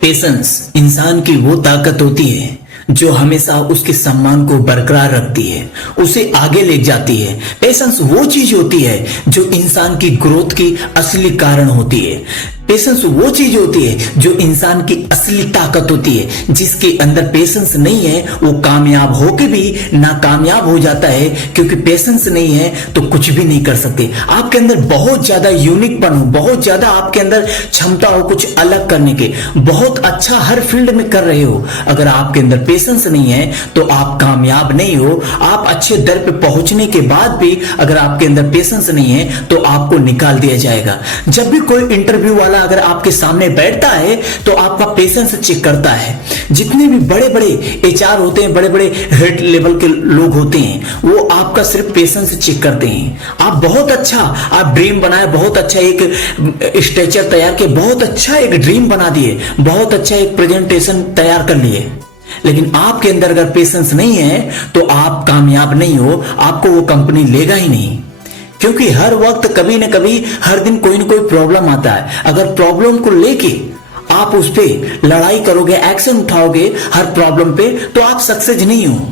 Patience इंसान की वो ताकत होती है जो हमेशा उसके सम्मान को बरकरार रखती है, उसे आगे ले जाती है। पेशेंस वो चीज होती है जो इंसान की ग्रोथ की असली कारण होती है। पेशेंस वो चीज होती है जो इंसान की असली ताकत होती है। जिसके अंदर पेशेंस नहीं है वो कामयाब होके भी नाकामयाब हो जाता है, क्योंकि पेशेंस नहीं है तो कुछ भी नहीं कर सकते। आपके अंदर बहुत ज्यादा यूनिकपन हो, बहुत ज्यादा आपके अंदर क्षमता हो कुछ अलग करने के, बहुत अच्छा हर फील्ड में कर रहे हो, अगर आपके अंदर पेशेंस नहीं है तो आप कामयाब नहीं हो। आप अच्छे दर पे पहुंचने के बाद भी अगर आपके अंदर पेशेंस नहीं है तो आपको निकाल दिया जाएगा। जब भी कोई इंटरव्यू वाला अगर आपके सामने बैठता है तो आपका पेशेंस चेक करता है। जितने भी बड़े बड़े एचआर होते हैं, बड़े बड़े हेड लेवल के लोग होते हैं, वो आपका सिर्फ पेशेंस चेक करते हैं। आप बहुत अच्छा, आप ड्रीम बनाए, बहुत अच्छा एक स्ट्रक्चर तैयार किए, बहुत अच्छा एक ड्रीम बना दिए, बहुत अच्छा एक प्रेजेंटेशन तैयार कर लिए, लेकिन आपके अंदर अगर पेशेंस नहीं है तो आप कामयाब नहीं हो, आपको वो कंपनी लेगा ही नहीं। क्योंकि हर वक्त कभी ना कभी हर दिन कोई ना कोई प्रॉब्लम आता है। अगर प्रॉब्लम को लेके आप उस पर लड़ाई करोगे, एक्शन उठाओगे हर प्रॉब्लम पे, तो आप सक्सेस नहीं हो।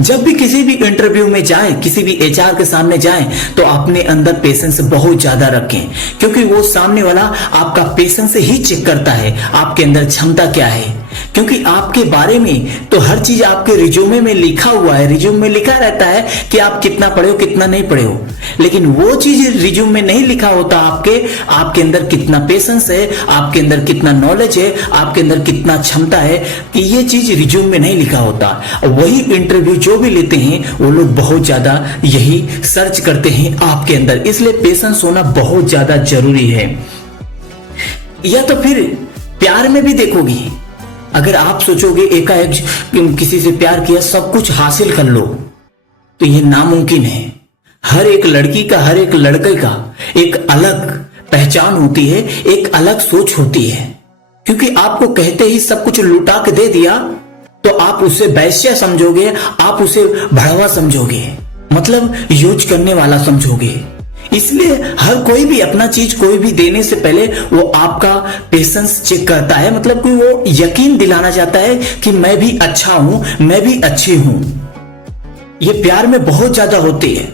जब भी किसी भी इंटरव्यू में जाएं, किसी भी एचआर के सामने जाएं, तो अपने अंदर पेशेंस बहुत ज्यादा रखें, क्योंकि वो सामने वाला आपका पेशेंस ही चेक करता है आपके अंदर क्षमता क्या है। क्योंकि आपके बारे में तो हर चीज आपके रिज्यूमे में लिखा हुआ है, रिज्यूम में लिखा रहता है कि आप कितना पढ़े हो, कितना नहीं पढ़े हो, लेकिन वो चीज रिज्यूम में नहीं लिखा होता आपके अंदर कितना पेशेंस है, आपके अंदर कितना नॉलेज है, आपके अंदर कितना क्षमता है, कि ये चीज रिज्यूम में नहीं लिखा होता। वही इंटरव्यू जो भी लेते हैं वो लोग बहुत ज्यादा यही सर्च करते हैं आपके अंदर, इसलिए पेशेंस होना बहुत ज्यादा जरूरी है। या तो फिर प्यार में भी देखोगे, अगर आप सोचोगे एकाएक किसी से प्यार किया सब कुछ हासिल कर लो, तो ये नामुमकिन है। हर एक लड़की का, हर एक लड़के का एक अलग पहचान होती है, एक अलग सोच होती है। क्योंकि आपको कहते ही सब कुछ लुटा के दे दिया तो आप उसे वैश्या समझोगे, आप उसे बढ़ावा समझोगे, मतलब यूज करने वाला समझोगे। इसलिए हर कोई भी अपना चीज कोई भी देने से पहले वो आपका पेशेंस चेक करता है, मतलब कि वो यकीन दिलाना चाहता है कि मैं भी अच्छा हूं, मैं भी अच्छी हूं। ये प्यार में बहुत ज्यादा होती है।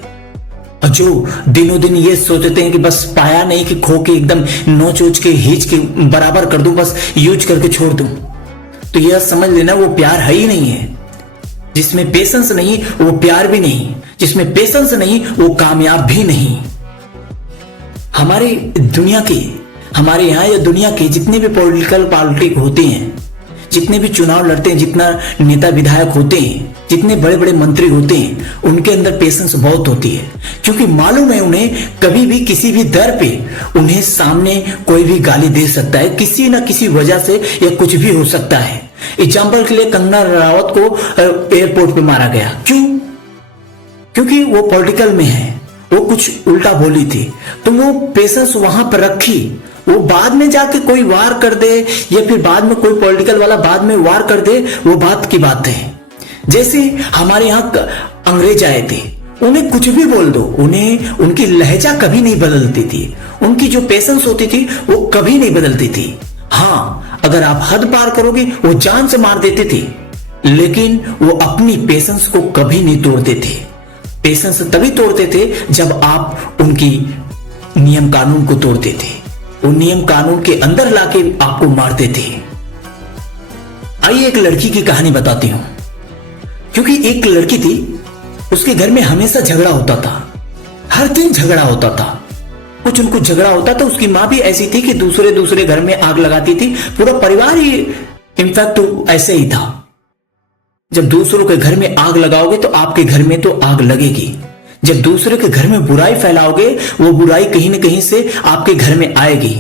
जो दिनों दिन ये सोचते हैं कि बस पाया नहीं कि खो के एकदम नोच उच के हीच के बराबर कर दूं, बस यूज करके छोड़ दूं, तो यह समझ लेना वो प्यार है ही नहीं है। जिसमें पेशेंस नहीं वो प्यार भी नहीं, जिसमें पेशेंस नहीं वो कामयाब भी नहीं। हमारे दुनिया के, हमारे यहाँ या दुनिया के जितने भी पॉलिटिकल पार्टी होते हैं, जितने भी चुनाव लड़ते हैं, जितना नेता विधायक होते हैं, जितने बड़े बड़े मंत्री होते हैं, उनके अंदर पेशेंस बहुत होती है। क्योंकि मालूम है उन्हें कभी भी किसी भी दर पे उन्हें सामने कोई भी गाली दे सकता है, किसी ना किसी वजह से, या कुछ भी हो सकता है। एग्जाम्पल के लिए कंगना रनावत को एयरपोर्ट पे मारा गया, क्यों? क्योंकि वो पॉलिटिकल में है, वो कुछ उल्टा बोली थी, तो वो पेशेंस वहां पर रखी। वो बाद में जाके कोई वार कर दे या फिर बाद में कोई पॉलिटिकल वाला बाद में वार कर दे, वो बात की बात है। जैसे हमारे यहाँ अंग्रेज आए थे, उन्हें कुछ भी बोल दो, उन्हें उनकी लहजा कभी नहीं बदलती थी, उनकी जो पेशेंस होती थी वो कभी नहीं बदलती थी। हाँ, अगर आप हद पार करोगे वो जान से मार देते थे, लेकिन वो अपनी पेशेंस को कभी नहीं तोड़ते थे। पेशेंस तभी तोड़ते थे जब आप उनकी नियम कानून को तोड़ते थे, वो नियम कानून के अंदर लाके आपको मारते थे। आइए एक लड़की की कहानी बताती हूं। क्योंकि एक लड़की थी, उसके घर में हमेशा झगड़ा होता था, हर दिन झगड़ा होता था, कुछ उनको झगड़ा होता था। उसकी माँ भी ऐसी थी कि दूसरे घर में आग लगाती थी, पूरा परिवार ही इनफैक्ट तो ऐसे ही था। जब दूसरों के घर में आग लगाओगे तो आपके घर में तो आग लगेगी। जब दूसरे के घर में बुराई फैलाओगे वो बुराई कहीं ना कहीं से आपके घर में आएगी।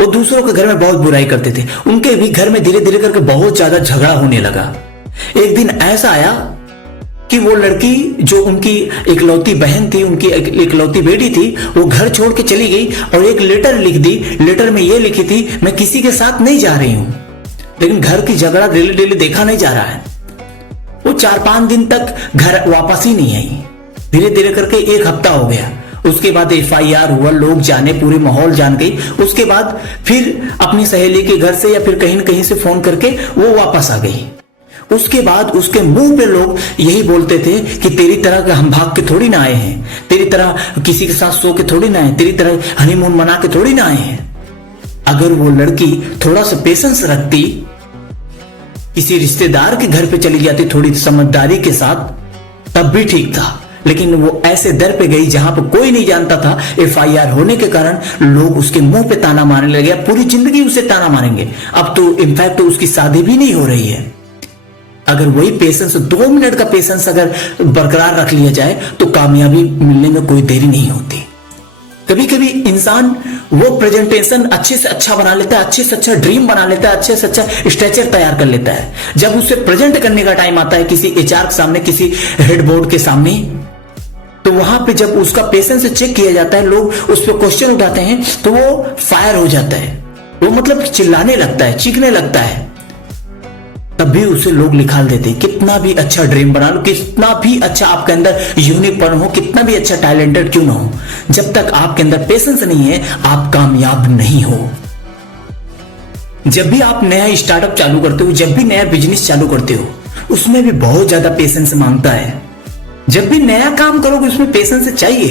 वो दूसरों के घर में बहुत बुराई करते थे, उनके भी घर में धीरे धीरे करके बहुत ज्यादा झगड़ा होने लगा। एक दिन ऐसा आया कि वो लड़की जो उनकी इकलौती बहन थी, उनकी इकलौती बेटी थी, वो घर छोड़ के चली गई और एक लेटर लिख दी। लेटर में ये लिखी थी, मैं किसी के साथ नहीं जा रही हूं, लेकिन घर की झगड़ा डेली डेली देखा नहीं जा रहा है। वो 4-5 दिन तक घर वापस ही नहीं आई। धीरे धीरे करके 1 हफ्ता हो गया, उसके बाद एफआईआर हुआ, लोग जाने, पूरे माहौल जान गई। उसके बाद फिर अपनी सहेली के घर से या फिर कहीं न कहीं से फोन करके वो वापस आ गई। उसके बाद उसके मुंह पे लोग यही बोलते थे कि तेरी तरह का हम भाग के थोड़ी ना आए हैं, तेरी तरह किसी के साथ सो के थोड़ी ना आए, तेरी तरह हनीमून मना के थोड़ी ना आए हैं। अगर वो लड़की थोड़ा सा पेशेंस रखती, किसी रिश्तेदार के घर पे चली जाती थोड़ी समझदारी के साथ, तब भी ठीक था। लेकिन वो ऐसे दर पे गई जहां पर कोई नहीं जानता था। एफआईआर होने के कारण लोग उसके मुंह पे ताना मारने लगे, पूरी जिंदगी उसे ताना मारेंगे। अब तो इनफैक्ट तो उसकी शादी भी नहीं हो रही है। अगर वही पेशेंस, 2 मिनट का पेशेंस अगर बरकरार रख लिया जाए तो कामयाबी मिलने में कोई देरी नहीं होती। कभी कभी इंसान वो प्रेजेंटेशन अच्छे से अच्छा बना लेता है, अच्छे से अच्छा ड्रीम बना लेता है, अच्छे से अच्छा स्ट्रक्चर तैयार कर लेता है। जब उसे प्रेजेंट करने का टाइम आता है किसी एचआर के सामने, किसी हेड बोर्ड के सामने, तो वहां पे जब उसका पेशेंस चेक किया जाता है, लोग उस पर क्वेश्चन उठाते हैं, तो वो फायर हो जाता है। वो मतलब चिल्लाने लगता है, चीखने लगता है। तब भी उसे लोग निकाल देते हैं। कितना भी अच्छा ड्रीम बना लो, कितना भी अच्छा आपके अंदर यूनिकपन हो, कितना भी अच्छा टैलेंटेड क्यों ना हो, जब तक आपके अंदर पेशेंस नहीं है आप कामयाब नहीं हो। जब भी आप नया स्टार्टअप चालू करते हो, जब भी नया बिजनेस चालू करते हो, उसमें भी बहुत ज्यादा पेशेंस मांगता है। जब भी नया काम करोगे उसमें पेशेंस चाहिए,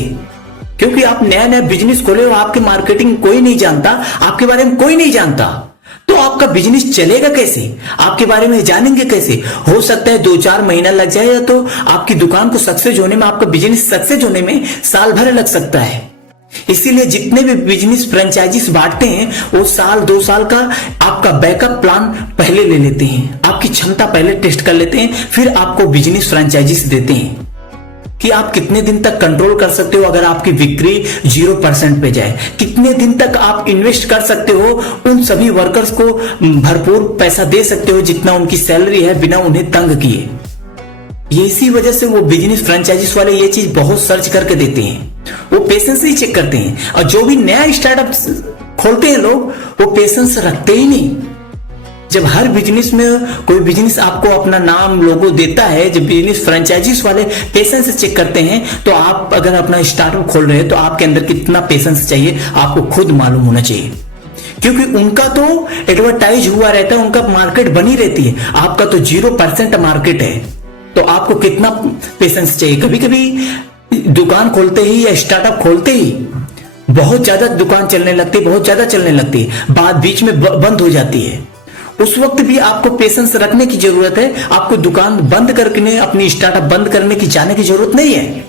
क्योंकि आप नया नया बिजनेस खोले हो, आपके मार्केटिंग कोई नहीं जानता, आपके बारे में कोई नहीं जानता, तो आपका बिजनेस चलेगा कैसे, आपके बारे में जानेंगे कैसे। हो सकता है 2-4 महीना लग जाए, या तो आपकी दुकान को सक्सेस होने में, आपका बिजनेस सक्सेस होने में साल भर लग सकता है। इसीलिए जितने भी बिजनेस फ्रेंचाइजीज बांटते हैं वो 1-2 साल का आपका बैकअप प्लान पहले ले लेते हैं, आपकी क्षमता पहले टेस्ट कर लेते हैं, फिर आपको बिजनेस फ्रेंचाइजीज देते हैं कि आप कितने दिन तक कंट्रोल कर सकते हो अगर आपकी बिक्री 0% पे जाए, कितने दिन तक आप इन्वेस्ट कर सकते हो, उन सभी वर्कर्स को भरपूर पैसा दे सकते हो जितना उनकी सैलरी है, बिना उन्हें तंग किए। ये इसी वजह से वो बिजनेस फ्रेंचाइजीज वाले ये चीज बहुत सर्च करके देते हैं, वो पेशेंस ही चेक करते हैं। और जो भी नया स्टार्टअप खोलते हैं लोग, वो पेशेंस रखते ही नहीं। जब हर बिजनेस में कोई बिजनेस आपको अपना नाम लोगो देता है, जब बिजनेस फ्रेंचाइजीज वाले पेशेंस चेक करते हैं, तो आप अगर अपना स्टार्टअप खोल रहे हैं तो आपके अंदर कितना पेशेंस चाहिए आपको खुद मालूम होना चाहिए। क्योंकि उनका तो एडवर्टाइज हुआ रहता है, उनका मार्केट बनी रहती है, आपका तो 0% मार्केट है, तो आपको कितना पेशेंस चाहिए। कभी कभी दुकान खोलते ही या स्टार्टअप खोलते ही बहुत ज्यादा दुकान चलने लगती है, बहुत ज्यादा चलने लगती है, बाद बीच में बंद हो जाती है। उस वक्त भी आपको पेशेंस रखने की जरूरत है। आपको दुकान बंद करके, अपनी स्टार्टअप बंद करने की जाने की जरूरत नहीं है,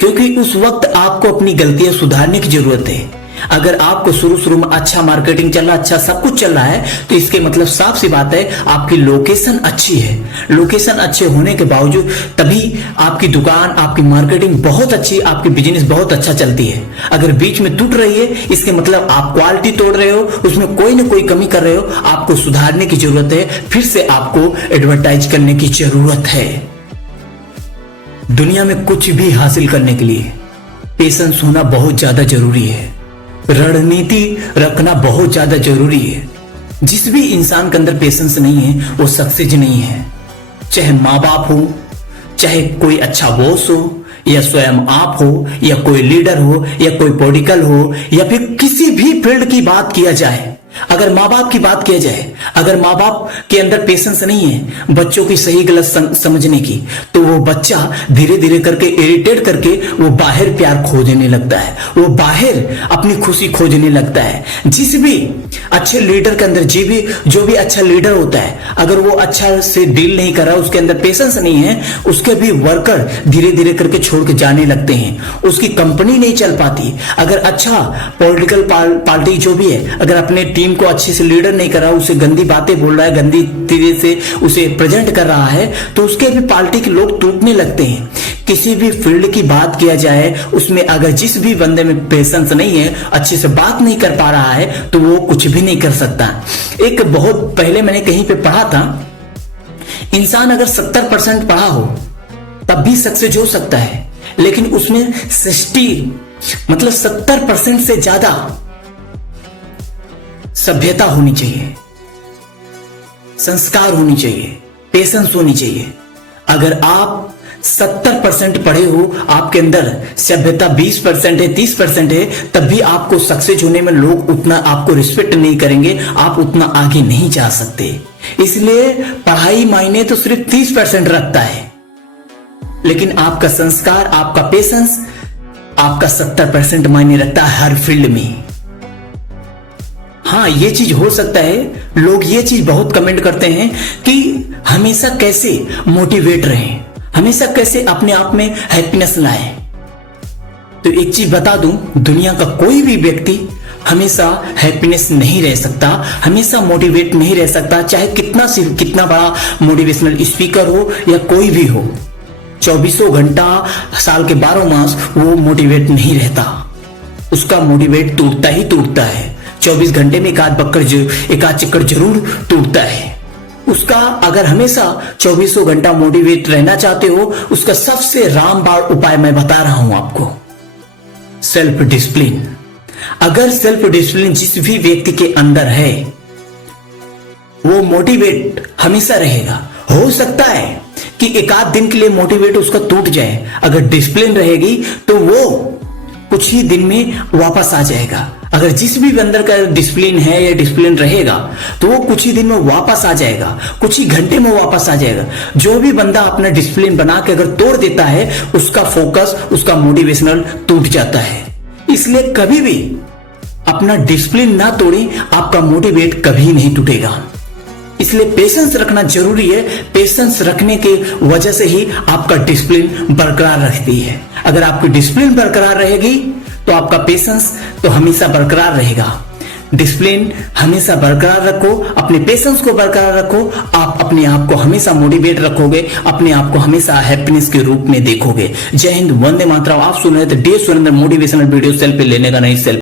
क्योंकि उस वक्त आपको अपनी गलतियां सुधारने की जरूरत है। अगर आपको शुरू में अच्छा मार्केटिंग चल रहा, अच्छा सब कुछ चल रहा है, तो इसके मतलब साफ सी बात है आपकी लोकेशन अच्छी है। लोकेशन अच्छे होने के बावजूद तभी आपकी दुकान, आपकी मार्केटिंग बहुत अच्छी, आपकी बिजनेस बहुत अच्छा चलती है। अगर बीच में टूट रही है, इसके मतलब आप क्वालिटी तोड़ रहे हो, उसमें कोई ना कोई कमी कर रहे हो, आपको सुधारने की जरूरत है, फिर से आपको एडवर्टाइज करने की जरूरत है। दुनिया में कुछ भी हासिल करने के लिए पेशेंस होना बहुत ज्यादा जरूरी है, रणनीति रखना बहुत ज्यादा जरूरी है। जिस भी इंसान के अंदर पेशेंस नहीं है वो सक्सेस नहीं है। चाहे माँ बाप हो, चाहे कोई अच्छा बॉस हो, या स्वयं आप हो, या कोई लीडर हो, या कोई पॉलिटिकल हो, या फिर किसी भी फील्ड की बात किया जाए, अगर माँ बाप की बात किया जाए, अगर माँ बाप के अंदर पेशेंस नहीं है बच्चों की सही गलत समझने की, तो वो बच्चा धीरे धीरे करके इरिटेट करके वो बाहर प्यार खोजने लगता है, वो बाहर अपनी खुशी खोजने लगता है। जिस भी अच्छे लीडर के अंदर जो भी अच्छा लीडर होता है, अगर वो अच्छा से डील नहीं कर रहा, उसके अंदर पेशेंस नहीं है, उसके भी वर्कर धीरे धीरे करके छोड़ के जाने लगते हैं, उसकी कंपनी नहीं चल पाती। अगर अच्छा पॉलिटिकल पार्टी जो भी है, अगर अपने टीम को अच्छे से लीडर नहीं कर रहा, उसे गंदी बातें बोल रहा है, गंदी तरीके से उसे प्रेजेंट कर रहा है, तो उसके भी पार्टी के लोग टूटने लगते हैं। किसी भी फील्ड की बात किया जाए, उसमें अगर जिस भी बंदे में पेशेंस नहीं है, अच्छे से बात नहीं कर पा रहा है, तो वो कुछ भी नहीं कर सकता। एक बहुत पहले मैंने कहीं पे पढ़ा था, इंसान अगर 70% पढ़ा हो तब भी सक्सेस हो सकता है, लेकिन उसमें 70% से ज्यादा सभ्यता होनी चाहिए, संस्कार होनी चाहिए, पेशेंस होनी चाहिए। अगर आप 70% पढ़े हो, आपके अंदर सभ्यता 20% है, 30% है, तब भी आपको सक्सेस होने में लोग उतना आपको रिस्पेक्ट नहीं करेंगे, आप उतना आगे नहीं जा सकते। इसलिए पढ़ाई मायने तो सिर्फ 30% रखता है, लेकिन आपका संस्कार, आपका पेशेंस, आपका 70% मायने रखता है हर फील्ड में। हाँ, ये चीज हो सकता है, लोग ये चीज बहुत कमेंट करते हैं कि हमेशा कैसे मोटिवेट रहें, हमेशा कैसे अपने आप में हैप्पीनेस लाएं। तो एक चीज बता दूं, दुनिया का कोई भी व्यक्ति हमेशा हैप्पीनेस नहीं रह सकता, हमेशा मोटिवेट नहीं रह सकता, चाहे कितना बड़ा मोटिवेशनल स्पीकर हो या कोई भी हो। 24 घंटा साल के 12 मास वो मोटिवेट नहीं रहता, उसका मोटिवेट टूटता ही टूटता है। 24 घंटे में एक आध चक्कर जरूर टूटता है उसका। अगर हमेशा 24 घंटा मोटिवेट रहना चाहते हो, उसका सबसे रामबाण उपाय मैं बता रहा हूं आपको, सेल्फ डिसिप्लिन। अगर सेल्फ डिसिप्लिन जिस भी व्यक्ति के अंदर है, वो मोटिवेट हमेशा रहेगा। हो सकता है कि एक आध दिन के लिए मोटिवेट उसका टूट जाए, अगर डिसिप्लिन रहेगी तो वो कुछ ही दिन में वापस आ जाएगा। अगर जिस भी अंदर का डिसिप्लिन है या डिसिप्लिन रहेगा, तो वो कुछ ही दिन में वापस आ जाएगा, कुछ ही घंटे में वापस आ जाएगा। जो भी बंदा अपना डिसिप्लिन बना के अगर तोड़ देता है, उसका फोकस, उसका मोटिवेशनल टूट जाता है। इसलिए कभी भी अपना डिसिप्लिन ना तोड़ें, आपका मोटिवेट कभी नहीं टूटेगा। इसलिए पेशेंस रखना जरूरी है। पेशेंस रखने के वजह से ही आपका डिसिप्लिन बरकरार रखती है। अगर आपकी डिसिप्लिन बरकरार रहेगी तो आपका पेशेंस तो हमेशा बरकरार रहेगा। डिसिप्लिन हमेशा बरकरार रखो, अपने पेशेंस को बरकरार रखो, आप अपने आप को हमेशा मोटिवेट रखोगे, अपने आप को हमेशा हैप्पीनेस के रूप में देखोगे। जय हिंद, वंदे मातरम। आप सुन रहे थे day Surendra motivational video. Selfie लेने का नहीं, सेल्फी